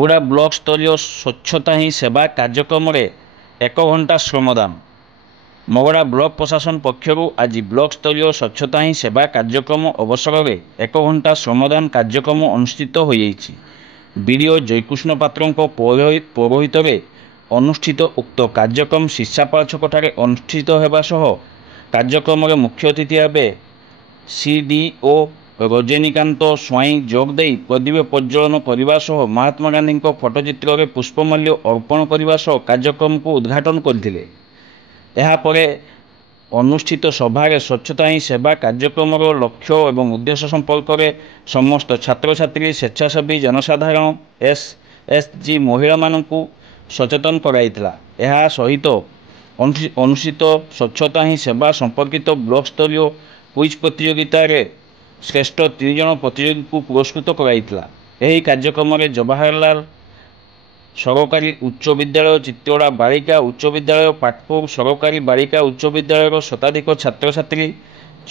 Mahuda block ସ୍ତରୀୟ ସ୍ୱଚ୍ଛତା ହିଁ ସେବା କାର୍ଯ୍ୟକ୍ରମରେ 1 ଘଣ୍ଟା ଶ୍ରମଦାନ। ମହୁଡ଼ା ବ୍ଲକ ପ୍ରଶାସନ ପକ୍ଷରୁ ଆଜି ବ୍ଲକ ସ୍ତରୀୟ ସ୍ୱଚ୍ଛତା ହିଁ ସେବା କାର୍ଯ୍ୟକ୍ରମ ଅବସରରେ 1 ଘଣ୍ଟା ଶ୍ରମଦାନ କାର୍ଯ୍ୟକ୍ରମ ଅନୁଷ୍ଠିତ ହୋଇଯାଇଛି। ବିଡିଓ ଜୟକୃଷ୍ଣ ପାତ୍ରଙ୍କ ପୌରୋହିତ୍ୟରେ ଅନୁଷ୍ଠିତ ଉକ୍ତ କାର୍ଯ୍ୟକ୍ରମ ଶିଶାପାଳ ଛକଠାରେ ଅନୁଷ୍ଠିତ ହେବା ସହ କାର୍ଯ୍ୟକ୍ରମରେ ମୁଖ୍ୟ ଅତିଥି ଭାବେ ସିଡିଓ ରଜନୀକାନ୍ତ ସ୍ୱାଇଁ ଯୋଗଦେଇ ପ୍ରଦୀପ ପ୍ରଜ୍ୱଳନ କରିବା ସହ ମହାତ୍ମା ଗାନ୍ଧୀଙ୍କ ଫଟୋଚିତ୍ରରେ ପୁଷ୍ପମାଲ୍ୟ ଅର୍ପଣ କରିବା ସହ କାର୍ଯ୍ୟକ୍ରମକୁ ଉଦ୍ଘାଟନ କରିଥିଲେ। ଏହାପରେ ଅନୁଷ୍ଠିତ ସଭାରେ ସ୍ୱଚ୍ଛତା ହିଁ ସେବା କାର୍ଯ୍ୟକ୍ରମର ଲକ୍ଷ୍ୟ ଏବଂ ଉଦ୍ଦେଶ୍ୟ ସମ୍ପର୍କରେ ସମସ୍ତ ଛାତ୍ରଛାତ୍ରୀ, ସ୍ୱେଚ୍ଛାସେବୀ ଜନସାଧାରଣ, ଏସ୍ଏଚ୍ଜି ମହିଳାମାନଙ୍କୁ ସଚେତନ କରାଯାଇଥିଲା। ଏହା ସହିତ ଅନୁଷ୍ଠିତ ସ୍ୱଚ୍ଛତା ହିଁ ସେବା ସମ୍ପର୍କିତ ବ୍ଲକ ସ୍ତରୀୟ କୁଇଜ୍ ପ୍ରତିଯୋଗିତାରେ ଶ୍ରେଷ୍ଠ 3 ଜଣ ପ୍ରତିଯୋଗୀଙ୍କୁ ପୁରସ୍କୃତ କରାଯାଇଥିଲା। ଏହି କାର୍ଯ୍ୟକ୍ରମରେ ଜବାହରଲାଲ ସରକାରୀ ଉଚ୍ଚ ବିଦ୍ୟାଳୟ, ଚିତ୍ରଡ଼ା ବାଳିକା ଉଚ୍ଚ ବିଦ୍ୟାଳୟ, ପାଟପୁର ସରକାରୀ ବାଳିକା ଉଚ୍ଚ ବିଦ୍ୟାଳୟର ଶତାଧିକ ଛାତ୍ରଛାତ୍ରୀ,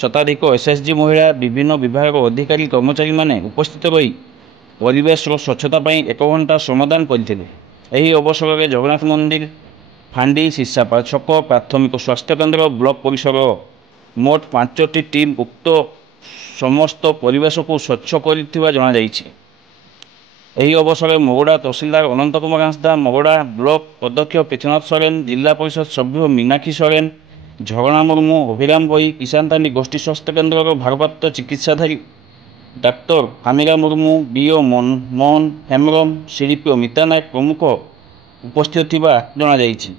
ଶତାଧିକ ଏସ୍ଏଚ୍ଜି ମହିଳା, ବିଭିନ୍ନ ବିଭାଗର ଅଧିକାରୀ କର୍ମଚାରୀମାନେ ଉପସ୍ଥିତ ରହି ପରିବେଶର ସ୍ୱଚ୍ଛତା ପାଇଁ 1 ଘଣ୍ଟା ଶ୍ରମଦାନ କରିଥିଲେ। ଏହି ଅବସରରେ ଜଗନ୍ନାଥ ମନ୍ଦିର, ଫାଣ୍ଡି, ଶିଶାପାଳ ଛକ, ପ୍ରାଥମିକ ସ୍ୱାସ୍ଥ୍ୟକେନ୍ଦ୍ର, ବ୍ଲକ ପରିସରର ମୋଟ 5ଟି ଟିମ୍ ଉକ୍ତ ସମସ୍ତ ପରିବେଶକୁ ସ୍ୱଚ୍ଛ କରିଥିବା ଜଣାଯାଇଛି। ଏହି ଅବସରରେ ମହୁଡ଼ା ତହସିଲଦାର ଅନନ୍ତ କୁମାର ହାଁସଦା, ମହୁଡ଼ା ବ୍ଲକ ଅଧ୍ୟକ୍ଷ ପେଥନାଥ ସରେନ, ଜିଲ୍ଲା ପରିଷଦ ସଭ୍ୟ ମୀନାକ୍ଷୀ ସରେନ, ଝରଣା ମୁର୍ମୁ, ଅଭିରାମ ବହି, କିଷାନତାଣ୍ଡି ଗୋଷ୍ଠୀ ସ୍ୱାସ୍ଥ୍ୟକେନ୍ଦ୍ରର ଭାରପ୍ରାପ୍ତ ଚିକିତ୍ସାଧାରୀ ଡାକ୍ତର ଫାମିଲା ମୁର୍ମୁ, ବିଓ ମୋହନ ହେମ୍ବ୍ରମ, ସିଡିପିଓ ମିତା ନାୟକ ପ୍ରମୁଖ ଉପସ୍ଥିତ ଥିବା ଜଣାଯାଇଛି।